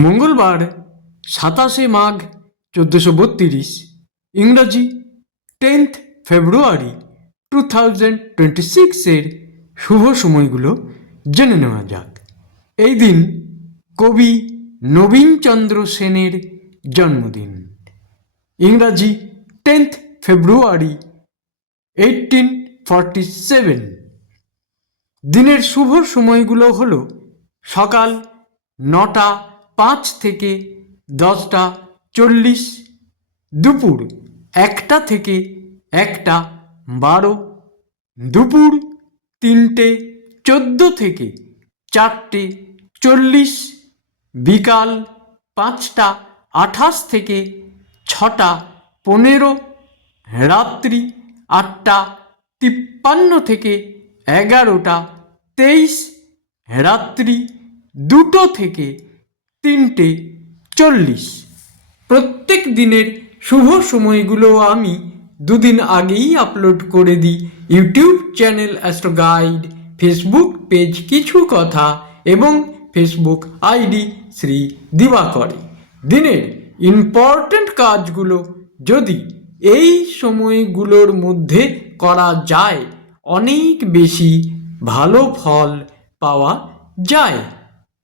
মঙ্গলবার 27শে মাঘ 1432, ইংরাজি 10th ফেব্রুয়ারি 2026 শুভ সময়গুলো জেনে নেওয়া যাক। এই দিন কবি নবীনচন্দ্র সেনের জন্মদিন। ইংরাজি 10th ফেব্রুয়ারি 1847। দিনের শুভ সময়গুলো হলো সকাল 9:05 থেকে 10:40, দুপুর 1টা থেকে 1:12, দুপুর 3:14 থেকে 4:40, বিকাল 5:28 থেকে 6:15, রাত্রি 8:53 থেকে 11:23, রাত্রি 2টো থেকে 3:40। প্রত্যেক দিনের শুভ সময়গুলো আমি দুদিন আগেই আপলোড করে দিই YouTube channel astro guide, Facebook page কিছু কথা এবং ফেসবুক আইডি শ্রী দিবাকরে। দিনের ইম্পর্ট্যান্ট কাজগুলো যদি এই সময়গুলোর মধ্যে করা যায় অনেক বেশি ভালো ফল পাওয়া যায়।